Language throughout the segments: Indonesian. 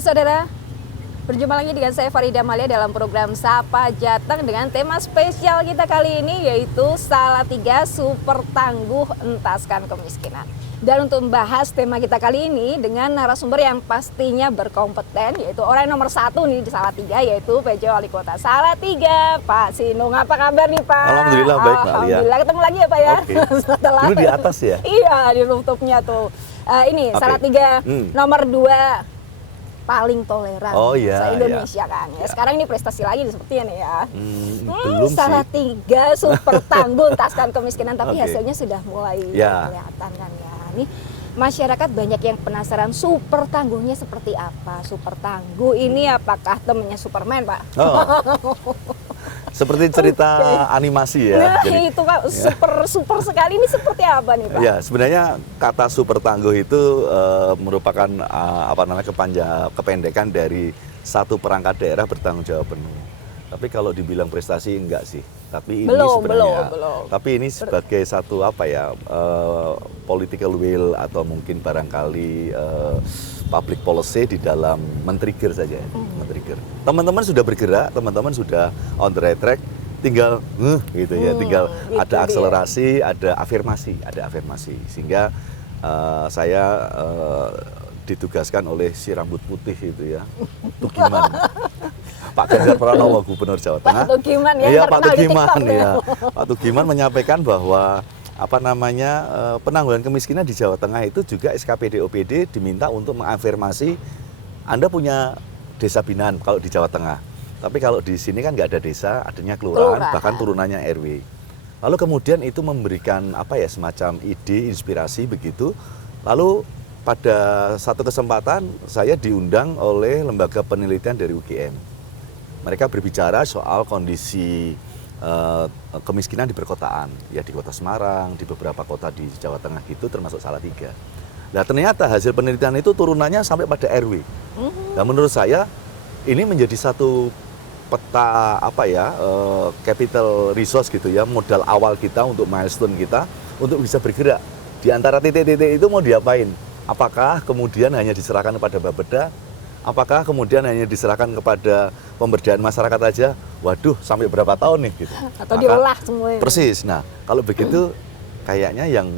Ya saudara, berjumpa lagi dengan saya Farida Malia dalam program Sapa Jateng dengan tema spesial kita kali ini yaitu Salatiga Super Tangguh Entaskan Kemiskinan. Dan untuk membahas tema kita kali ini dengan narasumber yang pastinya berkompeten yaitu orang nomor satu nih di Salatiga yaitu PJ Wali Kota Salatiga, Pak Sinung. Apa kabar nih Pak? Alhamdulillah baik Mbak Lia. Alhamdulillah ketemu lagi ya Pak ya. Oke. Setelah Dulu di atas ya? Iya di rooftopnya tuh. Ini Oke. Salatiga nomor 2 paling toleran Oh iya, se-Indonesia iya. kan ya. Iya. Sekarang ini prestasi lagi sepertinya nih ya. Belum sih. Salatiga Super Tangguh Entaskan Kemiskinan, tapi Oke. hasilnya sudah mulai Ya. kelihatan kan ya. Ini masyarakat banyak yang penasaran super tangguhnya seperti apa. Super tangguh ini apakah temennya Superman, Pak? Oh. Seperti cerita animasi ya. Nah, itu Pak, super sekali ini seperti apa nih, Pak? Ya, sebenarnya kata super tangguh itu merupakan kependekan dari satu perangkat daerah bertanggung jawab penuh. Tapi kalau dibilang prestasi enggak sih. Tapi ini sebenarnya belum. Tapi ini sebagai satu political will atau mungkin barangkali public policy di dalam men-trigger saja. Men-trigger. Teman-teman sudah bergerak, teman-teman sudah on the right track, tinggal gitu ya, tinggal gitu ada akselerasi, ada afirmasi. Sehingga saya ditugaskan oleh si rambut putih itu ya, Tugiman. Pak Ganjar Pranowo, Gubernur Jawa Tengah. Pak Tugiman ya, Iya, Pak terkenal di Tugiman TikTok ya. Pak Tugiman menyampaikan bahwa penanggulangan kemiskinan di Jawa Tengah itu juga SKPD OPD diminta untuk mengafirmasi Anda punya desa binaan kalau di Jawa Tengah. Tapi kalau di sini kan nggak ada desa, adanya kelurahan, bahkan turunannya RW. Lalu kemudian itu memberikan semacam ide, inspirasi begitu. Lalu pada satu kesempatan saya diundang oleh lembaga penelitian dari UGM. Mereka berbicara soal kondisi kemiskinan di perkotaan, ya di kota Semarang, di beberapa kota di Jawa Tengah gitu, termasuk Salatiga. Nah ternyata hasil penelitian itu turunannya sampai pada RW. Nah menurut saya ini menjadi satu peta capital resource gitu ya, modal awal kita untuk milestone kita untuk bisa bergerak. Di antara titik-titik itu mau diapain? Apakah kemudian hanya diserahkan kepada Bapeda? Apakah kemudian hanya diserahkan kepada pemberdayaan masyarakat aja? Waduh, sampai berapa tahun nih gitu. Atau diolah semuanya. Persis. Nah, kalau begitu kayaknya yang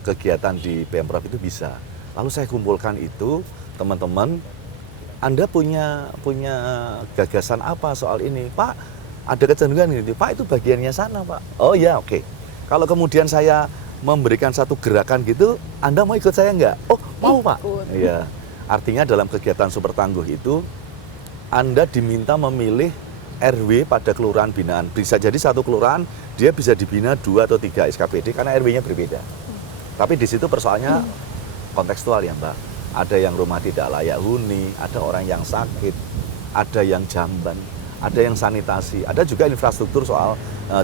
kegiatan di Pemprov itu bisa. Lalu saya kumpulkan itu, teman-teman, Anda punya gagasan apa soal ini? Pak, ada kecenderungan ini. Pak, itu bagiannya sana, Pak. Oh ya, oke. Kalau kemudian saya memberikan satu gerakan gitu, Anda mau ikut saya enggak? Oh, mau, Pak. Iya. Artinya dalam kegiatan super tangguh itu Anda diminta memilih RW pada kelurahan binaan. Bisa jadi satu kelurahan dia bisa dibina 2 atau 3 SKPD karena RW-nya berbeda. Tapi di situ persoalannya kontekstual ya Mbak. Ada yang rumah tidak layak huni, ada orang yang sakit, ada yang jamban, ada yang sanitasi, ada juga infrastruktur soal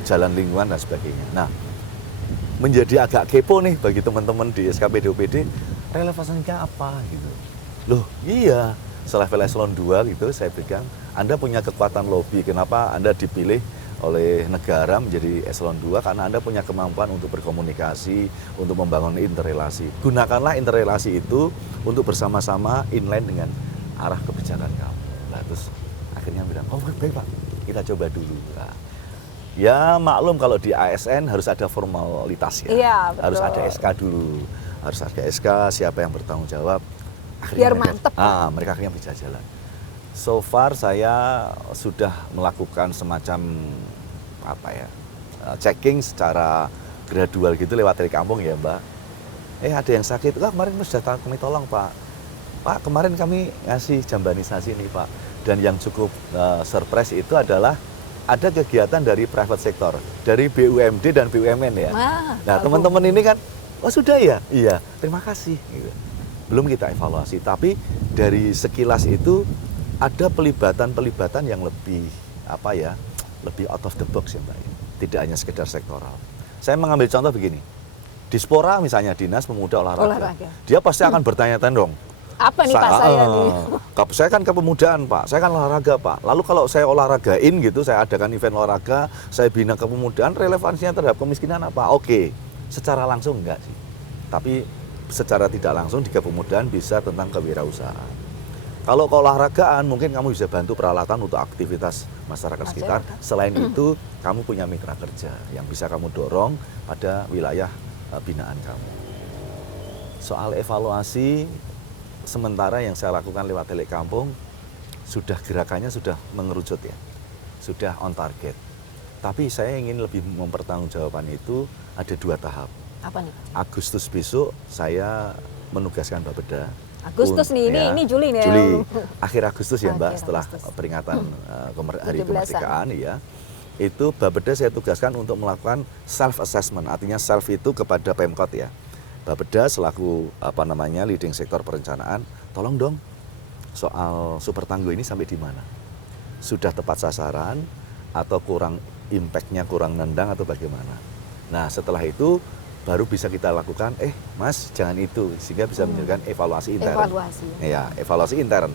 jalan lingkungan dan sebagainya. Nah, menjadi agak kepo nih bagi teman-teman di SKPD OPD, relevansinya apa gitu. Loh iya, selevel eselon 2 gitu saya pegang, Anda punya kekuatan lobby, kenapa Anda dipilih oleh negara menjadi eselon 2? Karena Anda punya kemampuan untuk berkomunikasi, untuk membangun interrelasi. Gunakanlah interrelasi itu untuk bersama-sama inline dengan arah kebijakan kamu. Nah terus akhirnya bilang, oh baik Pak, kita coba dulu. Nah, ya maklum kalau di ASN harus ada formalitas ya, Iya, betul. harus ada SK dulu, harus ada SK, siapa yang bertanggung jawab. Biar mantep. Mereka akhirnya bisa jalan. So far saya sudah melakukan semacam checking secara gradual gitu lewat dari kampung ya Mbak. Ada yang sakit, kemarin sudah kami tolong Pak. Pak kemarin kami ngasih jambanisasi nih Pak. Dan yang cukup surprise itu adalah ada kegiatan dari private sector, dari BUMD dan BUMN ya. Nah teman-teman ini kan, oh sudah ya? Iya, terima kasih. Gitu. Belum kita evaluasi, tapi dari sekilas itu ada pelibatan yang lebih lebih out of the box ya Mbak. Tidak hanya sekedar sektoral. Saya mengambil contoh begini, Dispora misalnya Dinas Pemuda Olahraga. Dia pasti akan bertanya-tanya dong. Apa nih Pak saya nih? Saya kan kepemudaan Pak, saya kan olahraga Pak. Lalu kalau saya olahragain gitu, saya adakan event olahraga, saya bina kepemudaan, relevansinya terhadap kemiskinan apa? Oke, secara langsung enggak sih. Tapi secara tidak langsung di kepemudaan bisa tentang kewirausahaan. Kalau keolahragaan mungkin kamu bisa bantu peralatan untuk aktivitas masyarakat sekitar. Selain itu, kamu punya mitra kerja yang bisa kamu dorong pada wilayah binaan kamu. Soal evaluasi, sementara yang saya lakukan lewat Telekampung, sudah gerakannya sudah mengerucut ya, sudah on target. Tapi saya ingin lebih mempertanggungjawabkan itu ada 2 tahap. Apa nih? Agustus besok saya menugaskan Bapeda. Agustus nih, ini Juli nih. Juli, akhir Agustus ya Mbak, Akhir setelah Agustus. peringatan Hari 17-an. Kemerdekaan ya. Itu Bapeda saya tugaskan untuk melakukan self assessment, artinya self itu kepada Pemkot ya. Bapeda selaku leading sektor perencanaan, tolong dong soal super tangguh ini sampai di mana? Sudah tepat sasaran atau kurang impact-nya kurang nendang atau bagaimana? Nah, setelah itu baru bisa kita lakukan, Mas jangan itu, sehingga bisa menjadikan evaluasi intern. Evaluasi intern.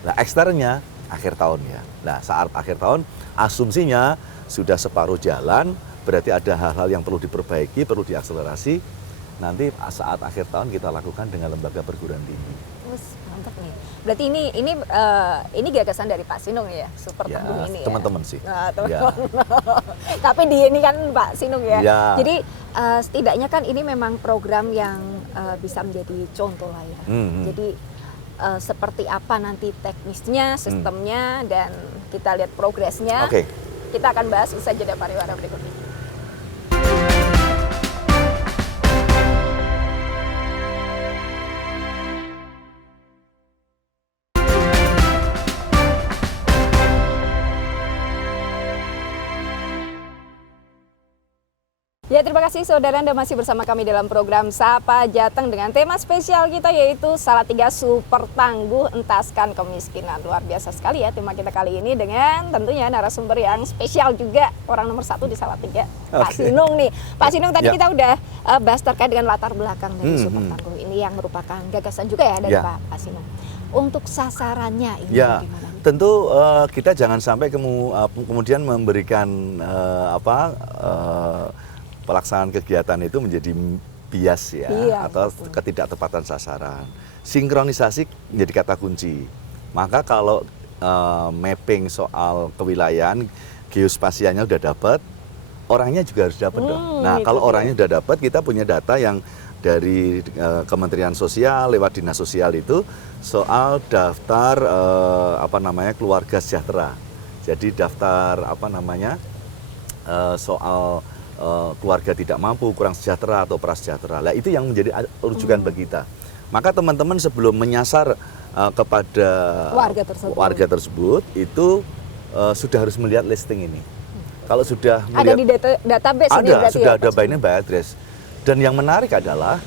Nah, eksternnya akhir tahun ya. Nah, saat akhir tahun asumsinya sudah separuh jalan, berarti ada hal-hal yang perlu diperbaiki, perlu diakselerasi. Nanti saat akhir tahun kita lakukan dengan lembaga perguruan tinggi. Mantap nih. Berarti ini gagasan dari Pak Sinung ya, super Ya, tangguh ini teman-teman sih. Nah, Ya. Tapi ini kan Pak Sinung ya. Ya. Jadi setidaknya kan ini memang program yang bisa menjadi contoh lah ya. Jadi seperti apa nanti teknisnya, sistemnya, dan kita lihat progresnya. Oke. Kita akan bahas usai jeda pariwara berikut ini. Ya, terima kasih saudara, Anda masih bersama kami dalam program Sapa Jateng dengan tema spesial kita yaitu Salatiga Super Tangguh Entaskan Kemiskinan. Luar biasa sekali ya tema kita kali ini dengan tentunya narasumber yang spesial juga, orang nomor 1 di Salatiga, Pak Sinung nih. Pak Sinung, tadi kita udah bahas terkait dengan latar belakang dari Super Tangguh ini yang merupakan gagasan juga ya dari Pak Sinung. Untuk sasarannya ini bagaimana? Tentu kita jangan sampai kemudian memberikan pelaksanaan kegiatan itu menjadi bias ya, atau ketidaktepatan sasaran. Sinkronisasi menjadi kata kunci. Maka kalau mapping soal kewilayahan, geospasialnya udah dapat, orangnya juga harus dapat dong. Nah, kalau orangnya udah dapat, kita punya data yang dari Kementerian Sosial lewat Dinas Sosial itu soal daftar keluarga sejahtera. Jadi daftar soal keluarga tidak mampu, kurang sejahtera atau prasejahtera. Nah, itu yang menjadi rujukan bagi kita. Maka teman-teman sebelum menyasar kepada warga tersebut itu sudah harus melihat listing ini. Kalau sudah melihat, ada di database ini berarti sudah ya, ada by name by address. Dan yang menarik adalah,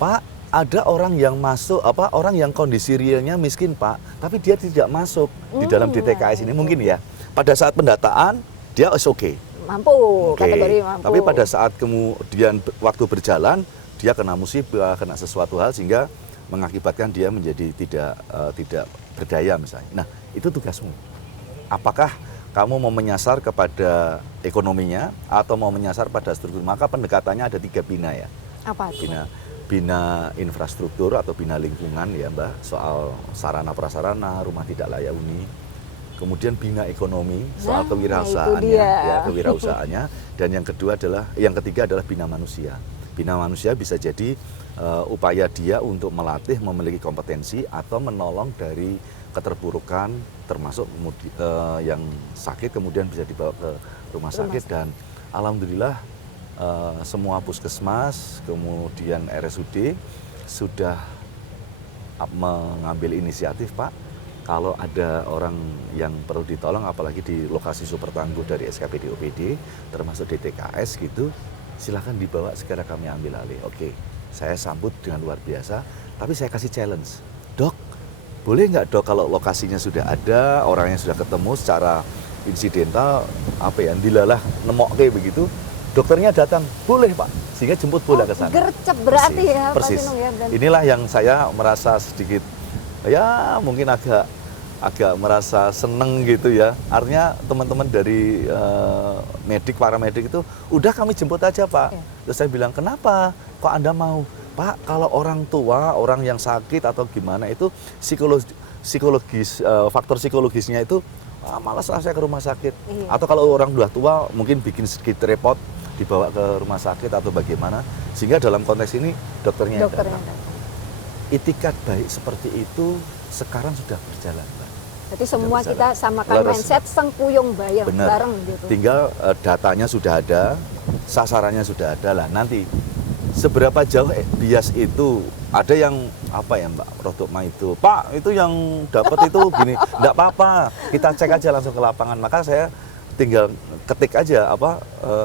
Pak, ada orang yang masuk orang yang kondisi realnya miskin, Pak, tapi dia tidak masuk di dalam DTKS ini mungkin ya. Pada saat pendataan dia oke. Mampu, kategori mampu. Tapi pada saat kemudian waktu berjalan, dia kena musibah, kena sesuatu hal sehingga mengakibatkan dia menjadi tidak berdaya misalnya. Nah, itu tugasmu. Apakah kamu mau menyasar kepada ekonominya atau mau menyasar pada struktur? Maka pendekatannya ada 3 bina ya. Apa itu? Bina infrastruktur atau bina lingkungan ya Mbak, soal sarana prasarana, rumah tidak layak huni. Kemudian bina ekonomi, soal kewirausahaannya, dan yang ketiga adalah bina manusia. Bina manusia bisa jadi upaya dia untuk melatih, memiliki kompetensi atau menolong dari keterpurukan, termasuk yang sakit kemudian bisa dibawa ke rumah sakit. Dan alhamdulillah semua puskesmas kemudian RSUD sudah mengambil inisiatif, Pak. Kalau ada orang yang perlu ditolong, apalagi di lokasi super tangguh dari SKPD OPD, termasuk DTKS gitu, silakan dibawa, segera kami ambil alih. Oke, saya sambut dengan luar biasa, tapi saya kasih challenge. Dok, boleh nggak dok kalau lokasinya sudah ada, orangnya sudah ketemu secara insidental, dilalah nemok kayak begitu, dokternya datang, boleh Pak, sehingga jemput bola ke sana. Gercep berarti ya Pak Persis. Sinung ya. Inilah yang saya merasa sedikit mungkin agak merasa seneng gitu ya. Artinya teman-teman dari para medik itu udah kami jemput aja Pak. Terus saya bilang, kenapa kok Anda mau? Pak, kalau orang tua, orang yang sakit atau gimana itu psikologis, faktor psikologisnya itu malas lah saya ke rumah sakit. Iya. Atau kalau orang udah tua mungkin bikin sedikit repot dibawa ke rumah sakit atau bagaimana, sehingga dalam konteks ini dokternya yang Dokternya datang. datang. Itikat baik seperti itu sekarang sudah berjalan, Mbak. Jadi semua berjalan. kita samakan Laras, mindset sengkuyung bayang Benar. bareng gitu. Tinggal datanya sudah ada, sasarannya sudah ada lah. Nanti seberapa jauh bias itu, ada yang apa ya Mbak Rodokma itu, Pak itu yang dapat itu gini, enggak apa-apa, kita cek aja langsung ke lapangan. Maka saya tinggal ketik aja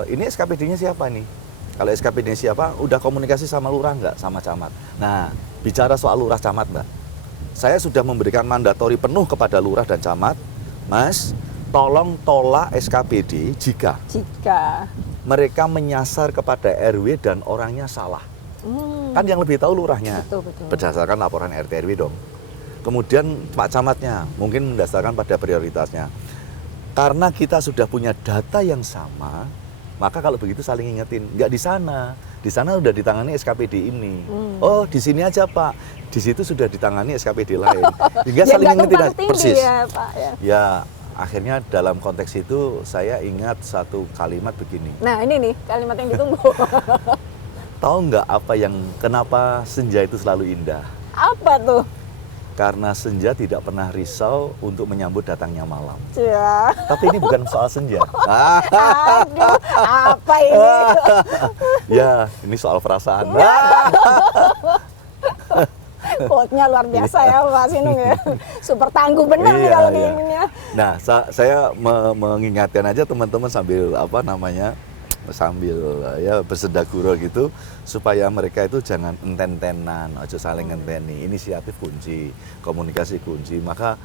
ini SKPD-nya siapa nih? Kalau SKPD-nya siapa, udah komunikasi sama lurah enggak, sama camat. Nah, bicara soal lurah camat Mbak, saya sudah memberikan mandatori penuh kepada lurah dan camat, Mas, tolong tolak SKPD jika mereka menyasar kepada RW dan orangnya salah. Kan yang lebih tahu lurahnya, Betul. berdasarkan laporan RT RW dong. Kemudian Pak Camatnya, mungkin berdasarkan pada prioritasnya. Karena kita sudah punya data yang sama, maka kalau begitu saling ingetin, nggak di sana udah ditangani SKPD ini. Oh di sini aja Pak, di situ sudah ditangani SKPD lain. Hingga saling ingetin persis. Ya, Pak, ya. Ya, akhirnya dalam konteks itu saya ingat satu kalimat begini. Nah ini nih kalimat yang ditunggu. Tahu nggak kenapa senja itu selalu indah? Apa tuh? Karena senja tidak pernah risau untuk menyambut datangnya malam. Ya. Tapi ini bukan soal senja. Aduh, apa ini? Ya, ini soal perasaan. Quote-nya luar biasa ya Pak Sinung ya. Super tangguh benar nih kalau diinginnya. Nah, saya mengingatkan aja teman-teman sambil sambil ya bersendaguro gitu, supaya mereka itu jangan enten-entenan, ojo saling ngenteni. Inisiatif kunci, komunikasi kunci. Maka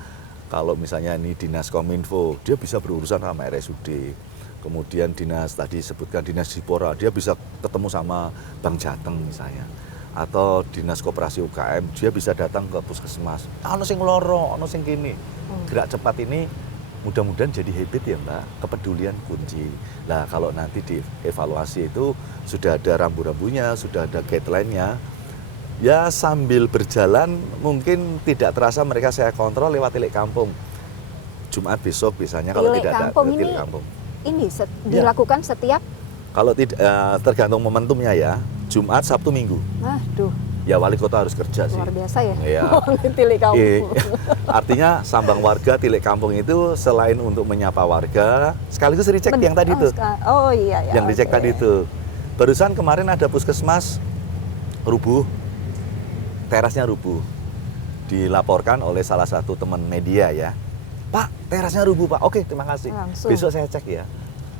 kalau misalnya ini dinas Kominfo, dia bisa berurusan sama RSUD. Kemudian dinas tadi sebutkan dinas Dipora, dia bisa ketemu sama Bank Jateng misalnya. Atau dinas koperasi UKM, dia bisa datang ke puskesmas. Ono sing loro, ono sing kini. Gerak cepat ini mudah-mudahan jadi habit ya Mbak, kepedulian kunci. Nah kalau nanti dievaluasi itu sudah ada rambu-rambunya, sudah ada guideline-nya, ya sambil berjalan mungkin tidak terasa mereka saya kontrol lewat tilik kampung. Jumat besok biasanya kalau tidak ada tilik kampung. Ini dilakukan setiap? Kalau tidak tergantung momentumnya ya, Jumat, Sabtu, Minggu. Aduh. Ya wali kota harus kerja sih. Luar biasa ya. Iya. Tilik kampung. Artinya sambang warga tilik kampung itu selain untuk menyapa warga, sekaligus dicek yang tadi itu. Oh iya ya. Yang dicek tadi itu. Barusan kemarin ada puskesmas rubuh, terasnya rubuh. Dilaporkan oleh salah satu teman media ya. Pak, terasnya rubuh Pak. Oke, terima kasih. Langsung. Besok saya cek ya.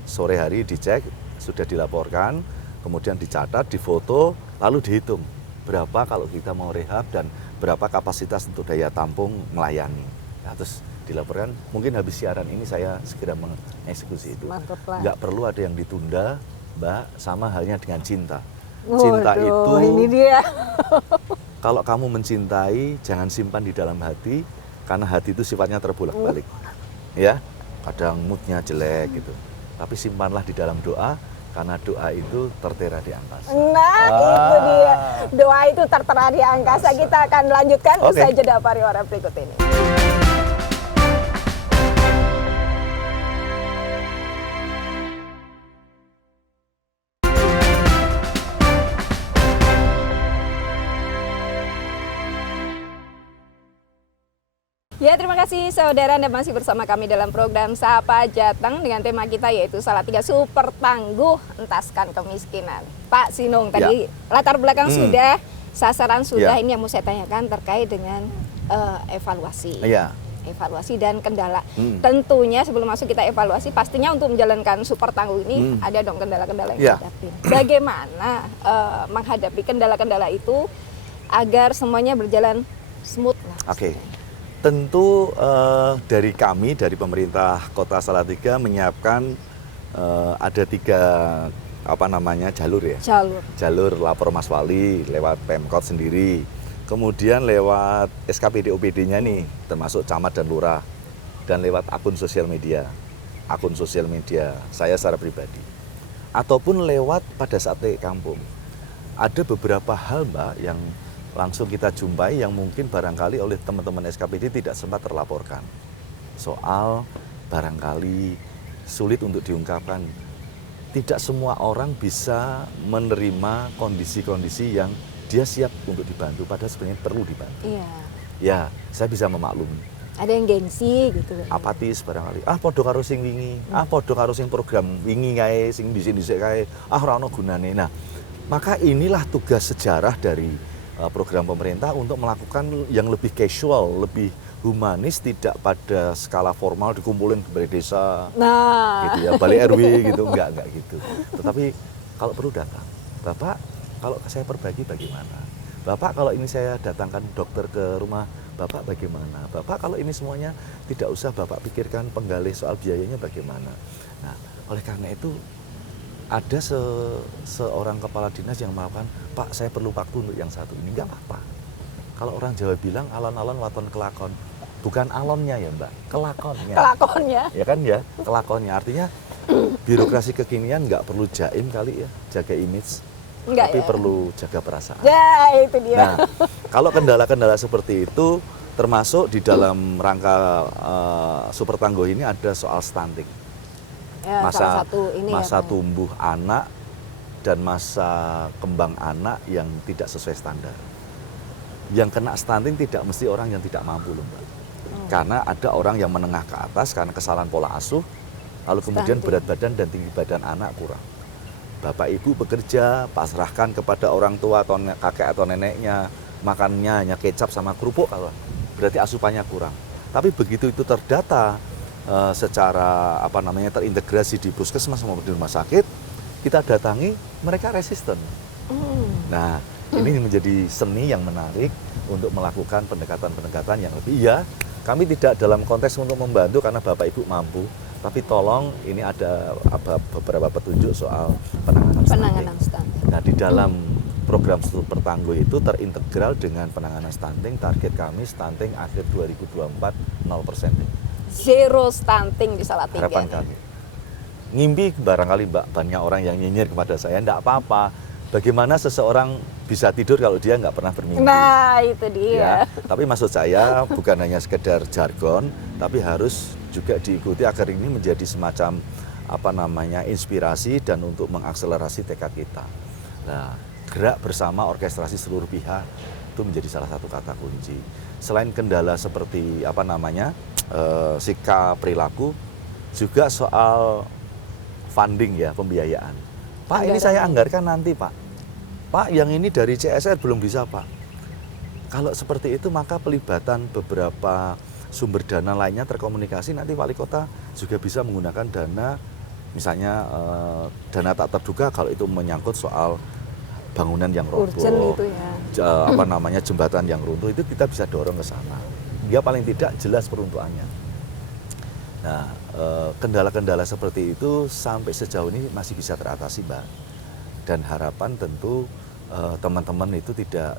Sore hari dicek, sudah dilaporkan, kemudian dicatat, difoto, lalu dihitung. Berapa kalau kita mau rehab dan berapa kapasitas untuk daya tampung melayani. Nah, terus dilaporkan, mungkin habis siaran ini saya segera mengeksekusi itu. Nggak perlu ada yang ditunda, Mbak, sama halnya dengan cinta. Cinta itu, ini dia. Kalau kamu mencintai, jangan simpan di dalam hati, karena hati itu sifatnya terbolak-balik. Ya, kadang moodnya jelek gitu. Tapi simpanlah di dalam doa, karena doa itu tertera di angkasa. Nah, itu dia. Doa itu tertera di angkasa. Kita akan lanjutkan usai jeda pariwara berikut ini. Ya, terima kasih saudara, Anda masih bersama kami dalam program Sapa Jateng dengan tema kita yaitu Salatiga Super Tangguh Entaskan Kemiskinan. Pak Sinung, tadi latar belakang sudah, sasaran sudah, ini yang mau saya tanyakan terkait dengan evaluasi. Evaluasi dan kendala. Tentunya sebelum masuk kita evaluasi, pastinya untuk menjalankan Super Tangguh ini ada dong kendala-kendala yang dihadapi. Bagaimana menghadapi kendala-kendala itu agar semuanya berjalan smooth? Oke. Tentu dari kami, dari pemerintah Kota Salatiga menyiapkan ada 3 jalur ya. Jalur lapor Mas Wali lewat Pemkot sendiri. Kemudian lewat SKPD OPD-nya nih, termasuk camat dan lurah. Dan lewat akun sosial media. Akun sosial media saya secara pribadi. Ataupun lewat pada saat kampung. Ada beberapa hal Mbak yang langsung kita jumpai yang mungkin barangkali oleh teman-teman SKPD tidak sempat terlaporkan. Soal barangkali sulit untuk diungkapkan. Tidak semua orang bisa menerima kondisi-kondisi yang dia siap untuk dibantu, padahal sebenarnya perlu dibantu. Iya. Ya, saya bisa memaklumi. Ada yang gengsi gitu. Apatis barangkali. Podo karo sing wingi. Podo karo sing program wingi kae, sing dhisik-dhisik kae. Ora ono gunane. Nah, maka inilah tugas sejarah dari program pemerintah untuk melakukan yang lebih casual, lebih humanis, tidak pada skala formal dikumpulin ke balai desa, gitu ya, balai RW gitu, enggak gitu. Tetapi kalau perlu datang, Bapak kalau saya perbaiki bagaimana? Bapak kalau ini saya datangkan dokter ke rumah Bapak bagaimana? Bapak kalau ini semuanya tidak usah Bapak pikirkan penggalih soal biayanya bagaimana? Nah, oleh karena itu ada seorang kepala dinas yang melakukan, Pak saya perlu waktu untuk yang satu ini, enggak apa-apa. Kalau orang Jawa bilang alon-alon waton kelakon, bukan alonnya ya Mbak, kelakonnya. Kelakonnya. Ya kan ya, kelakonnya. Artinya birokrasi kekinian nggak perlu jaim kali ya, jaga image, Enggak, tapi ya? perlu jaga perasaan. Ya, itu dia. Nah, kalau kendala-kendala seperti itu, termasuk di dalam rangka Super Tangguh ini ada soal stunting. Ya, salah satu ini masa ya, Pak. tumbuh anak dan masa kembang anak yang tidak sesuai standar. Yang kena stunting tidak mesti orang yang tidak mampu loh Mbak. Karena ada orang yang menengah ke atas karena kesalahan pola asuh, lalu kemudian Stunting. berat badan dan tinggi badan anak kurang. Bapak ibu bekerja, pasrahkan kepada orang tua atau kakek atau neneknya, makannya hanya kecap sama kerupuk, berarti asupannya kurang. Tapi begitu itu terdata secara terintegrasi di puskesmas maupun di rumah sakit, kita datangi, mereka resisten. Nah, ini menjadi seni yang menarik untuk melakukan pendekatan-pendekatan yang lebih. Iya, kami tidak dalam konteks untuk membantu karena Bapak Ibu mampu, tapi tolong ini ada beberapa petunjuk soal penanganan stunting. Nah, di dalam program Super Tangguh itu terintegral dengan penanganan stunting. Target kami stunting akhir 2024 0%. Zero stunting di Salatiga. Harapan kami. Ngimpi barangkali Mbak, banyak orang yang nyinyir kepada saya, enggak apa-apa. Bagaimana seseorang bisa tidur kalau dia nggak pernah bermimpi? Nah, itu dia. Ya, tapi maksud saya bukan hanya sekedar jargon, tapi harus juga diikuti agar ini menjadi semacam inspirasi dan untuk mengakselerasi tekad kita. Nah, gerak bersama orkestrasi seluruh pihak itu menjadi salah satu kata kunci. Selain kendala seperti sikap perilaku, juga soal funding ya, pembiayaan. Pak, ini saya anggarkan nanti Pak. Pak, yang ini dari CSR belum bisa Pak. Kalau seperti itu maka pelibatan beberapa sumber dana lainnya terkomunikasi, nanti wali kota juga bisa menggunakan dana, misalnya dana tak terduga kalau itu menyangkut soal bangunan yang roboh, Urgent itu ya. Jembatan yang runtuh, itu kita bisa dorong ke sana. Dia paling tidak jelas peruntukannya. Nah, kendala-kendala seperti itu sampai sejauh ini masih bisa teratasi Mbak. Dan harapan tentu teman-teman itu tidak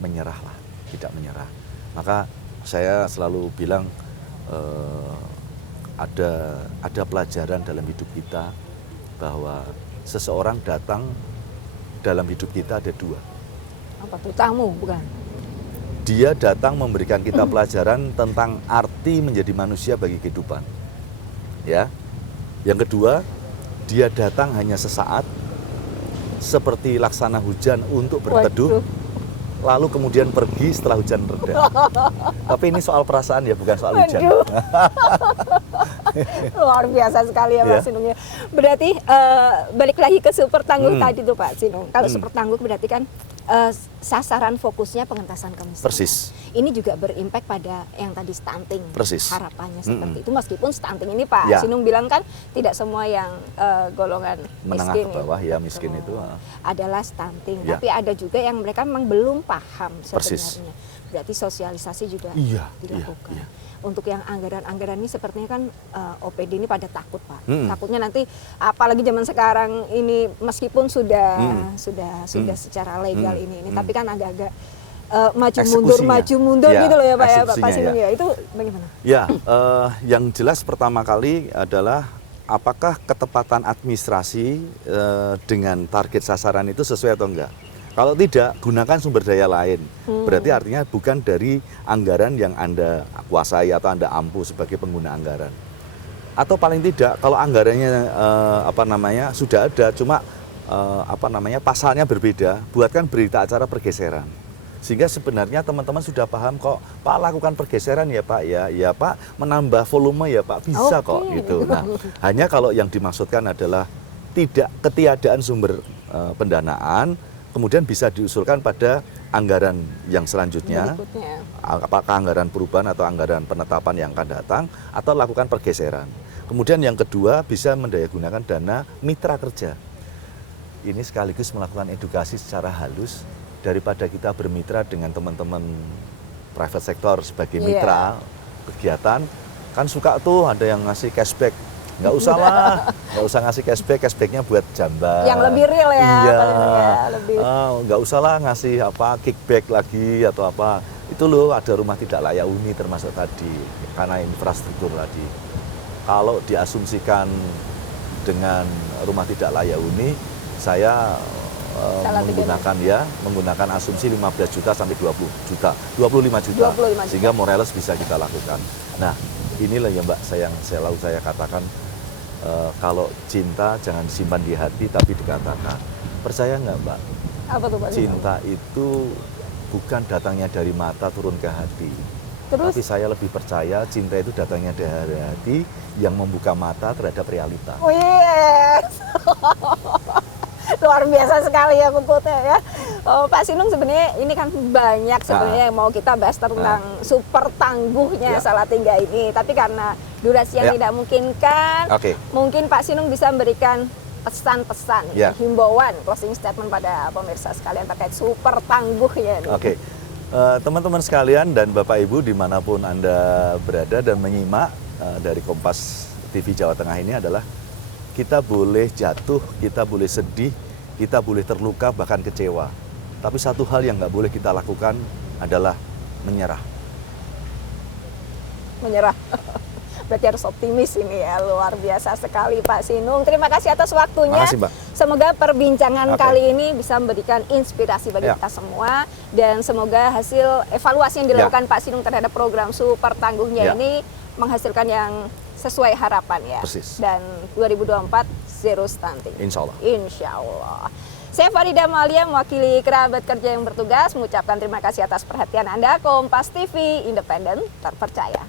menyerah lah, tidak menyerah. Maka saya selalu bilang ada pelajaran dalam hidup kita bahwa seseorang datang dalam hidup kita ada dua. Apa tuh, tamu bukan? Dia datang memberikan kita pelajaran tentang arti menjadi manusia bagi kehidupan. Ya. Yang kedua, dia datang hanya sesaat seperti laksana hujan untuk berteduh. Waduh. Lalu kemudian pergi setelah hujan reda. Tapi ini soal perasaan ya, bukan soal hujan. Luar biasa sekali ya Pak Sinung ya. Berarti balik lagi ke Super Tangguh tadi tuh Pak Sinung. Kalau Super Tangguh berarti kan sasaran fokusnya pengentasan kemiskinan. Persis. Ini juga berimpact pada yang tadi stunting. Persis. Harapannya seperti itu, meskipun stunting ini Pak Sinung bilang kan tidak semua yang golongan menengah miskin ke bawah ya, ya, miskin itu adalah stunting. Ya. Tapi ada juga yang mereka memang belum paham Persis. sebenarnya. Berarti sosialisasi juga Iya, dilakukan. iya. Untuk yang anggaran-anggaran ini sepertinya kan OPD ini pada takut Pak. Takutnya nanti apalagi zaman sekarang ini meskipun sudah secara legal ini tapi kan agak-agak maju mundur ya, gitu loh ya Pak ya Pak eksekusinya, Sinung ya. Itu bagaimana? Ya, yang jelas pertama kali adalah apakah ketepatan administrasi dengan target sasaran itu sesuai atau enggak. Kalau tidak, gunakan sumber daya lain. Berarti artinya bukan dari anggaran yang Anda kuasai atau Anda ampu sebagai pengguna anggaran. Atau paling tidak, kalau anggarannya sudah ada, cuma pasalnya berbeda, buatkan berita acara pergeseran. Sehingga sebenarnya teman-teman sudah paham kok, Pak lakukan pergeseran ya Pak, ya Pak menambah volume ya Pak, bisa kok gitu. Nah, hanya kalau yang dimaksudkan adalah ketiadaan sumber pendanaan, kemudian bisa diusulkan pada anggaran yang selanjutnya, apakah anggaran perubahan atau anggaran penetapan yang akan datang, atau lakukan pergeseran. Kemudian yang kedua, bisa mendayagunakan dana mitra kerja. Ini sekaligus melakukan edukasi secara halus, daripada kita bermitra dengan teman-teman private sector sebagai mitra kegiatan, kan suka tuh ada yang ngasih cashback. Nggak usah lah, nggak usah ngasih cashbacknya buat jamban. Yang lebih real ya. Iya, lebih. Nggak usah lah ngasih kickback lagi atau apa. Itu loh ada rumah tidak layak huni termasuk tadi, karena infrastruktur tadi. Kalau diasumsikan dengan rumah tidak layak huni, saya menggunakan asumsi 15 juta sampai 20 juta, 25 juta, sehingga Morelos bisa kita lakukan. Nah, inilah ya Mbak, selalu saya katakan, kalau cinta jangan simpan di hati tapi dikatakan. Percaya nggak Mbak? Apa tuh Pak? Cinta itu bukan datangnya dari mata turun ke hati. Terus? Tapi saya lebih percaya cinta itu datangnya dari hati yang membuka mata terhadap realita. Oh yes. Luar biasa sekali ya quote-nya ya. Pak Sinung, sebenarnya ini kan banyak sebenarnya yang mau kita bahas tentang super tangguhnya Salatiga ini. Tapi karena durasi yang tidak memungkinkan, mungkin Pak Sinung bisa memberikan pesan-pesan, himbauan, closing statement pada pemirsa sekalian terkait super tangguhnya. Teman-teman sekalian dan Bapak Ibu dimanapun Anda berada dan menyimak dari Kompas TV Jawa Tengah ini adalah, kita boleh jatuh, kita boleh sedih, kita boleh terluka, bahkan kecewa. Tapi satu hal yang nggak boleh kita lakukan adalah menyerah. Menyerah. Berarti harus optimis ini ya, luar biasa sekali Pak Sinung. Terima kasih atas waktunya. Makasih, Mbak. Semoga perbincangan kali ini bisa memberikan inspirasi bagi kita semua. Dan semoga hasil evaluasi yang dilakukan Pak Sinung terhadap program Super Tangguhnya ini menghasilkan yang sesuai harapan ya. Persis. Dan 2024 zero stunting. Insya Allah. Insya Allah. Saya Farida Amalia, mewakili kerabat kerja yang bertugas, mengucapkan terima kasih atas perhatian Anda. Kompas TV, independen, terpercaya.